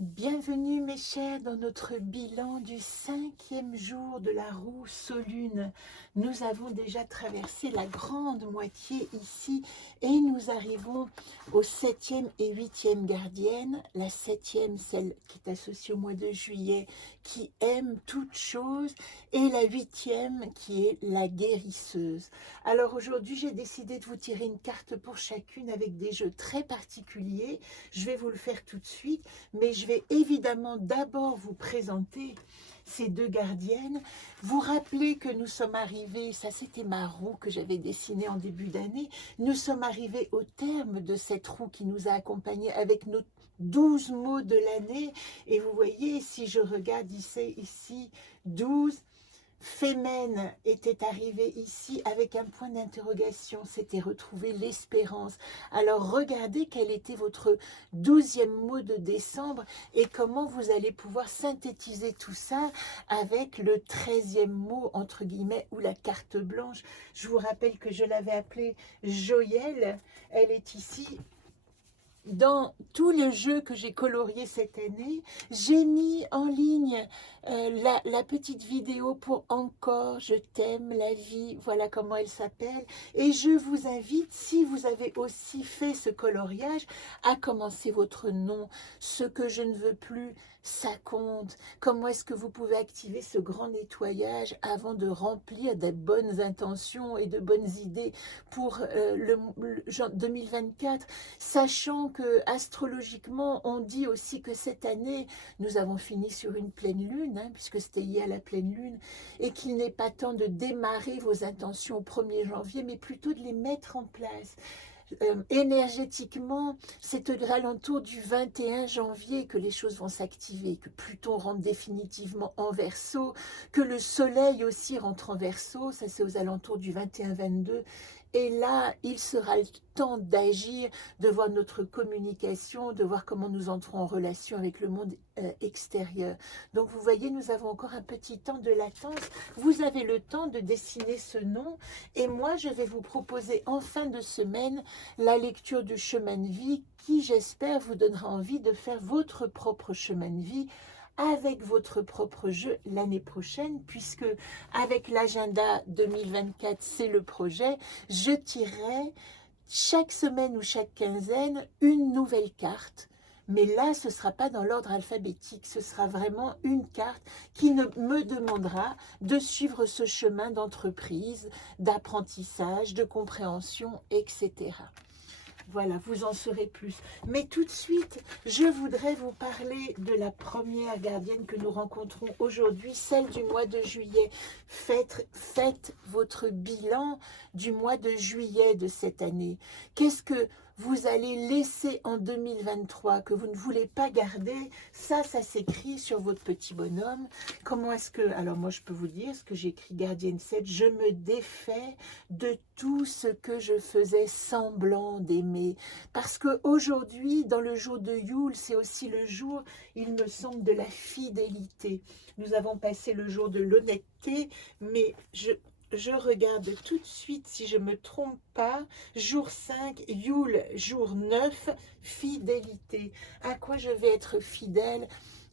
Bienvenue mes chers dans notre bilan du 5e jour de la roue Solune. Nous avons déjà traversé la grande moitié ici et nous arrivons aux 7e et 8e gardiennes. La 7e, celle qui est associée au mois de juillet, qui aime toute chose, et la 8e qui est la guérisseuse. Alors aujourd'hui, j'ai décidé de vous tirer une carte pour chacune avec des jeux très particuliers. Je vais vous le faire tout de suite, mais je vais évidemment d'abord vous présenter ces deux gardiennes. Vous rappelez que nous sommes arrivés, ça c'était ma roue que j'avais dessinée en début d'année, nous sommes arrivés au terme de cette roue qui nous a accompagnés avec nos 12 mots de l'année. Et vous voyez, si je regarde ici 12, Femen était arrivé ici avec un point d'interrogation, c'était retrouver l'espérance. Alors regardez quel était votre 12e mot de décembre et comment vous allez pouvoir synthétiser tout ça avec le 13e mot, entre guillemets, ou la carte blanche. Je vous rappelle que je l'avais appelée Joyelle, elle est ici. Dans tous les jeux que j'ai coloriés cette année, j'ai mis en ligne la petite vidéo pour Encore, je t'aime, la vie, voilà comment elle s'appelle. Et je vous invite, si vous avez aussi fait ce coloriage, à commencer votre nom. Ce que je ne veux plus, ça compte. Comment est-ce que vous pouvez activer ce grand nettoyage avant de remplir des bonnes intentions et de bonnes idées pour le 2024, sachant que astrologiquement, on dit aussi que cette année, nous avons fini sur une pleine lune, puisque c'était hier la pleine lune, et qu'il n'est pas temps de démarrer vos intentions au 1er janvier, mais plutôt de les mettre en place. Énergétiquement, c'est aux alentours du 21 janvier que les choses vont s'activer, que Pluton rentre définitivement en Verseau, que le Soleil aussi rentre en Verseau, ça c'est aux alentours du 21-22. Et là, il sera le temps d'agir, de voir notre communication, de voir comment nous entrons en relation avec le monde extérieur. Donc vous voyez, nous avons encore un petit temps de latence. Vous avez le temps de dessiner ce nom. Et moi, je vais vous proposer en fin de semaine la lecture du chemin de vie qui, j'espère, vous donnera envie de faire votre propre chemin de vie avec votre propre jeu l'année prochaine, puisque avec l'agenda 2024, c'est le projet, je tirerai chaque semaine ou chaque quinzaine une nouvelle carte. Mais là, ce ne sera pas dans l'ordre alphabétique, ce sera vraiment une carte qui me demandera de suivre ce chemin d'entreprise, d'apprentissage, de compréhension, etc. Voilà, vous en saurez plus. Mais tout de suite, je voudrais vous parler de la première gardienne que nous rencontrons aujourd'hui, celle du mois de juillet. Faites votre bilan du mois de juillet de cette année. Qu'est-ce que vous allez laisser en 2023 que vous ne voulez pas garder? Ça s'écrit sur votre petit bonhomme. Comment est-ce que... Alors moi, je peux vous dire ce que j'écris gardienne 7. Je me défais de tout ce que je faisais semblant d'aimer. Parce qu'aujourd'hui, dans le jour de Yule, c'est aussi le jour, il me semble, de la fidélité. Nous avons passé le jour de l'honnêteté, mais je regarde tout de suite, si je ne me trompe pas, jour 5, Yule, jour 9, fidélité. À quoi je vais être fidèle?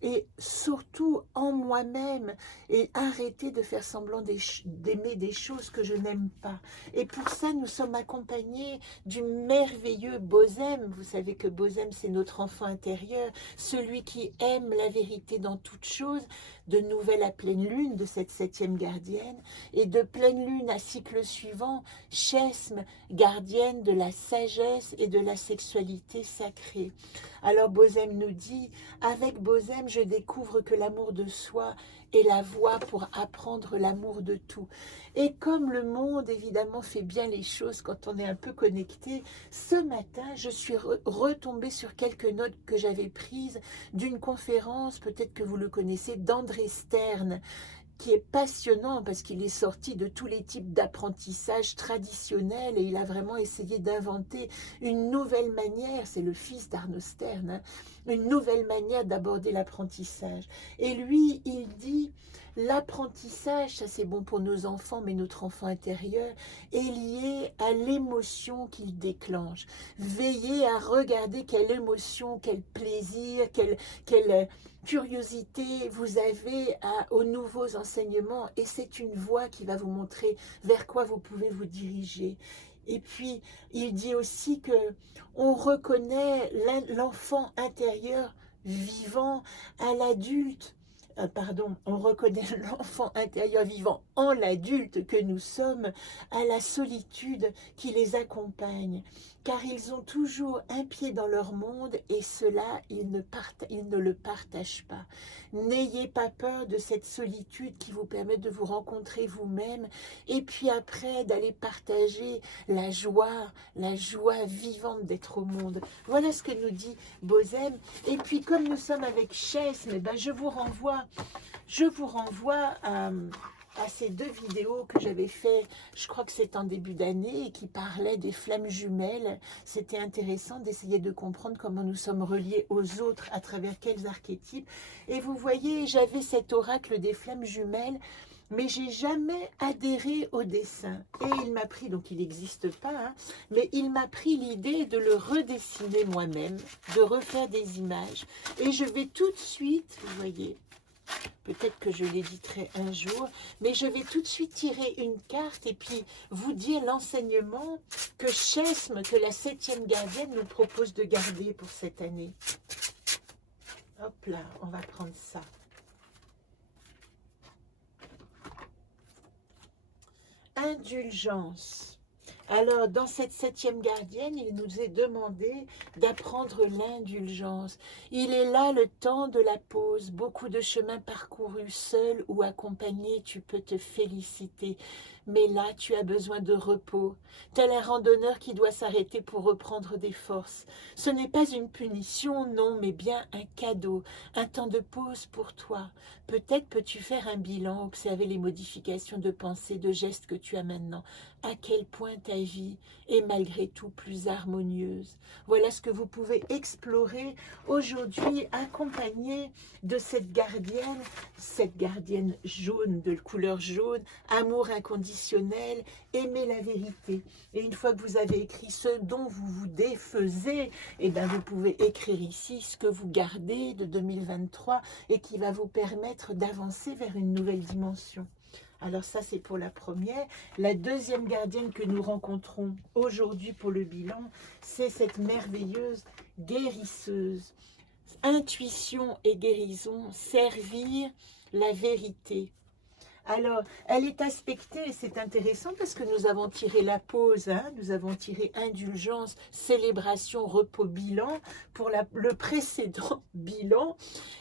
Et surtout en moi-même, et arrêter de faire semblant d'aimer des choses que je n'aime pas. Et pour ça, nous sommes accompagnés du merveilleux Bosem. Vous savez que Bosem, c'est notre enfant intérieur, celui qui aime la vérité dans toute chose, de nouvelle à pleine lune, de cette 7e gardienne, et de pleine lune à cycle suivant, Chesme, gardienne de la sagesse et de la sexualité sacrée. Alors Bosem nous dit, avec Bosem, je découvre que l'amour de soi est la voie pour apprendre l'amour de tout. Et comme le monde, évidemment, fait bien les choses quand on est un peu connecté, ce matin, je suis retombée sur quelques notes que j'avais prises d'une conférence, peut-être que vous le connaissez, d'André Stern, qui est passionnant parce qu'il est sorti de tous les types d'apprentissage traditionnels et il a vraiment essayé d'inventer une nouvelle manière, c'est le fils d'Arnaud Stern, une nouvelle manière d'aborder l'apprentissage. Et lui, il dit, L'apprentissage, ça c'est bon pour nos enfants, mais notre enfant intérieur est lié à l'émotion qu'il déclenche. Veillez à regarder quelle émotion, quel plaisir, quelle curiosité vous avez aux nouveaux enseignements, et c'est une voie qui va vous montrer vers quoi vous pouvez vous diriger. Et puis, il dit aussi que on reconnaît l'enfant intérieur vivant à l'adulte. Pardon, on reconnaît l'enfant intérieur vivant en l'adulte que nous sommes, à la solitude qui les accompagne, car ils ont toujours un pied dans leur monde et cela, ils ne le partagent pas. N'ayez pas peur de cette solitude qui vous permet de vous rencontrer vous-même et puis après d'aller partager la joie vivante d'être au monde. Voilà ce que nous dit Bozem. Et puis comme nous sommes avec Chesme, ben je vous renvoie à ces 2 vidéos que j'avais fait, je crois que c'est en début d'année, et qui parlaient des flammes jumelles. C'était intéressant d'essayer de comprendre comment nous sommes reliés aux autres, à travers quels archétypes. Et vous voyez, j'avais cet oracle des flammes jumelles, mais j'ai jamais adhéré au dessin. Et il m'a pris, donc il n'existe pas, hein, mais il m'a pris l'idée de le redessiner moi-même, de refaire des images. Et je vais tout de suite, vous voyez, peut-être que je l'éditerai un jour, mais je vais tout de suite tirer une carte et puis vous dire l'enseignement que Chesme, que la 7e gardienne nous propose de garder pour cette année. Hop là, on va prendre ça. Indulgence. Alors, dans cette 7e gardienne, il nous est demandé d'apprendre l'indulgence. Il est là le temps de la pause. Beaucoup de chemins parcourus, seul ou accompagné, tu peux te féliciter. Mais là, tu as besoin de repos, tel un randonneur qui doit s'arrêter pour reprendre des forces. Ce n'est pas une punition, non, mais bien un cadeau, un temps de pause pour toi. Peut-être peux-tu faire un bilan, observer les modifications de pensée, de gestes que tu as maintenant. À quel point ta vie est malgré tout plus harmonieuse. Voilà ce que vous pouvez explorer aujourd'hui, accompagné de cette gardienne jaune, de couleur jaune, amour inconditionnel, aimer la vérité. Et une fois que vous avez écrit ce dont vous vous défaisez, eh bien vous pouvez écrire ici ce que vous gardez de 2023 et qui va vous permettre d'avancer vers une nouvelle dimension. Alors ça, c'est pour la première. La 2e gardienne que nous rencontrons aujourd'hui pour le bilan, c'est cette merveilleuse guérisseuse. Intuition et guérison, servir la vérité. Alors, elle est aspectée, et c'est intéressant parce que nous avons tiré la pause, hein, nous avons tiré indulgence, célébration, repos, bilan pour le précédent bilan.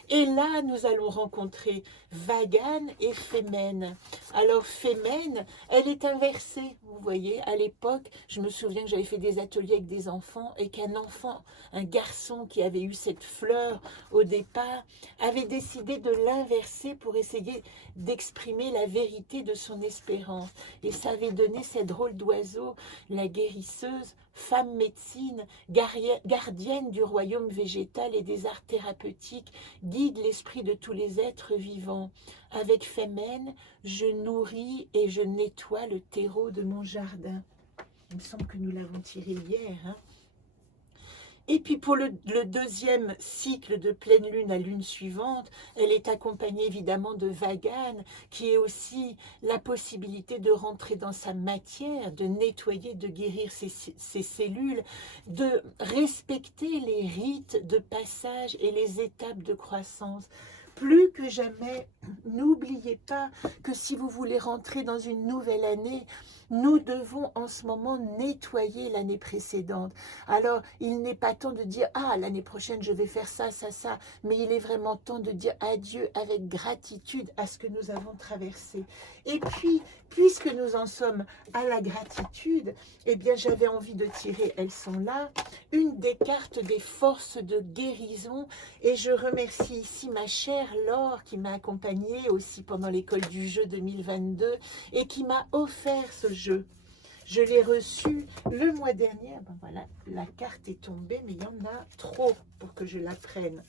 Et là, nous allons rencontrer Vagan et Femen. Alors, Femen, elle est inversée, vous voyez. À l'époque, je me souviens que j'avais fait des ateliers avec des enfants et qu'un enfant, un garçon qui avait eu cette fleur au départ, avait décidé de l'inverser pour essayer d'exprimer la vérité de son espérance. Et ça avait donné cette drôle d'oiseau, la guérisseuse, femme médecine, gardienne du royaume végétal et des arts thérapeutiques, guide l'esprit de tous les êtres vivants. Avec Femen, je nourris et je nettoie le terreau de mon jardin. Il me semble que nous l'avons tiré hier, hein. Et puis pour le 2e cycle de pleine lune à lune suivante, elle est accompagnée évidemment de Vagan, qui est aussi la possibilité de rentrer dans sa matière, de nettoyer, de guérir ses cellules, de respecter les rites de passage et les étapes de croissance. Plus que jamais, n'oubliez pas que si vous voulez rentrer dans une nouvelle année, nous devons en ce moment nettoyer l'année précédente. Alors, il n'est pas temps de dire « Ah, l'année prochaine, je vais faire ça, ça, ça », mais il est vraiment temps de dire adieu avec gratitude à ce que nous avons traversé. Et puis, puisque nous en sommes à la gratitude, eh bien, j'avais envie de tirer, elles sont là, une des cartes des forces de guérison. Et je remercie ici ma chère Laure qui m'a accompagnée aussi pendant l'école du jeu 2022 et qui m'a offert ce jeu. Je l'ai reçu le mois dernier. Ben voilà, la carte est tombée, mais il y en a trop pour que je la prenne.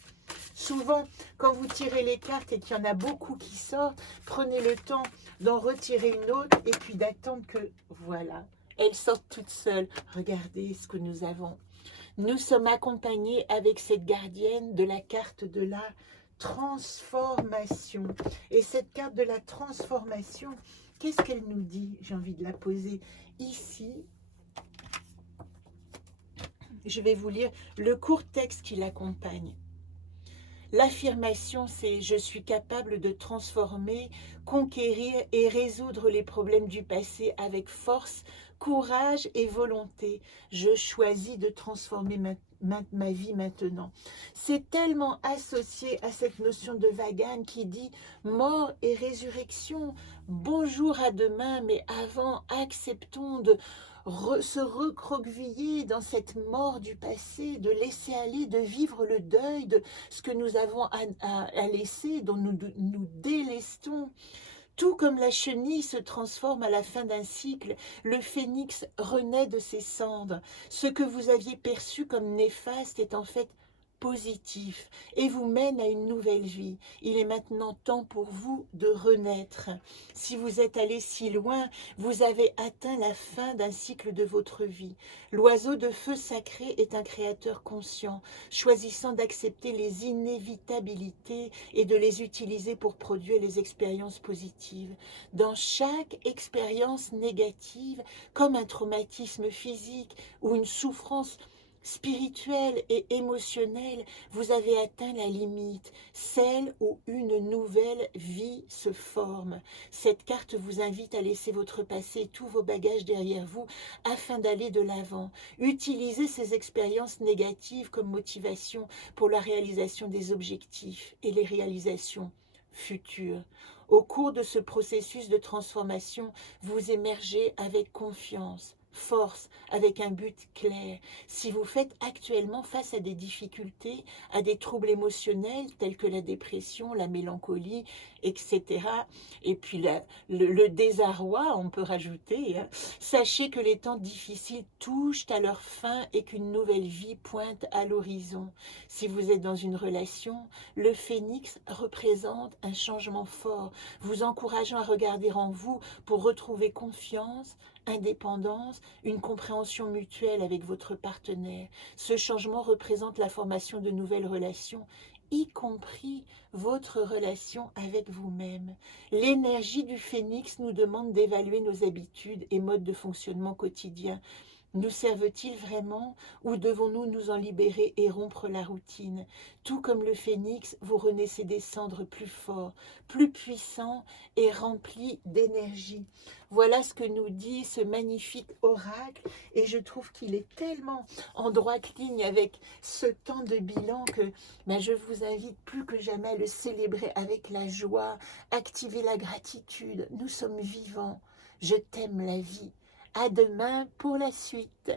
Souvent, quand vous tirez les cartes et qu'il y en a beaucoup qui sortent, prenez le temps d'en retirer une autre et puis d'attendre que, voilà, elles sortent toutes seules. Regardez ce que nous avons. Nous sommes accompagnés avec cette gardienne de la carte de la transformation. Et cette carte de la transformation, qu'est-ce qu'elle nous dit? J'ai envie de la poser ici. Je vais vous lire le court texte qui l'accompagne. L'affirmation, c'est « Je suis capable de transformer, conquérir et résoudre les problèmes du passé avec force, courage et volonté. Je choisis de transformer ma vie maintenant. » C'est tellement associé à cette notion de Vagan qui dit « Mort et résurrection, bonjour à demain, mais avant, acceptons de se recroqueviller dans cette mort du passé, de laisser aller, de vivre le deuil de ce que nous avons à laisser, dont nous délestons. » Tout comme la chenille se transforme à la fin d'un cycle, le phénix renaît de ses cendres. Ce que vous aviez perçu comme néfaste est en fait positif et vous mène à une nouvelle vie. Il est maintenant temps pour vous de renaître. Si vous êtes allé si loin, vous avez atteint la fin d'un cycle de votre vie. L'oiseau de feu sacré est un créateur conscient, choisissant d'accepter les inévitabilités et de les utiliser pour produire les expériences positives. Dans chaque expérience négative, comme un traumatisme physique ou une souffrance spirituelle et émotionnelle, vous avez atteint la limite, celle où une nouvelle vie se forme. Cette carte vous invite à laisser votre passé et tous vos bagages derrière vous afin d'aller de l'avant. Utilisez ces expériences négatives comme motivation pour la réalisation des objectifs et les réalisations futures. Au cours de ce processus de transformation, vous émergez avec confiance, force, avec un but clair. Si vous faites actuellement face à des difficultés, à des troubles émotionnels tels que la dépression, la mélancolie, etc., et puis le désarroi, on peut rajouter, hein, sachez que les temps difficiles touchent à leur fin et qu'une nouvelle vie pointe à l'horizon. Si vous êtes dans une relation, le phénix représente un changement fort, vous encourageant à regarder en vous pour retrouver confiance, indépendance, une compréhension mutuelle avec votre partenaire. Ce changement représente la formation de nouvelles relations, y compris votre relation avec vous-même. L'énergie du phénix nous demande d'évaluer nos habitudes et modes de fonctionnement quotidiens. Nous servent-ils vraiment ou devons-nous nous en libérer et rompre la routine? Tout comme le phénix, vous renaissez des cendres plus forts, plus puissants et remplis d'énergie. Voilà ce que nous dit ce magnifique oracle et je trouve qu'il est tellement en droite ligne avec ce temps de bilan que je vous invite plus que jamais à le célébrer avec la joie, activer la gratitude. Nous sommes vivants. Je t'aime la vie. À demain pour la suite.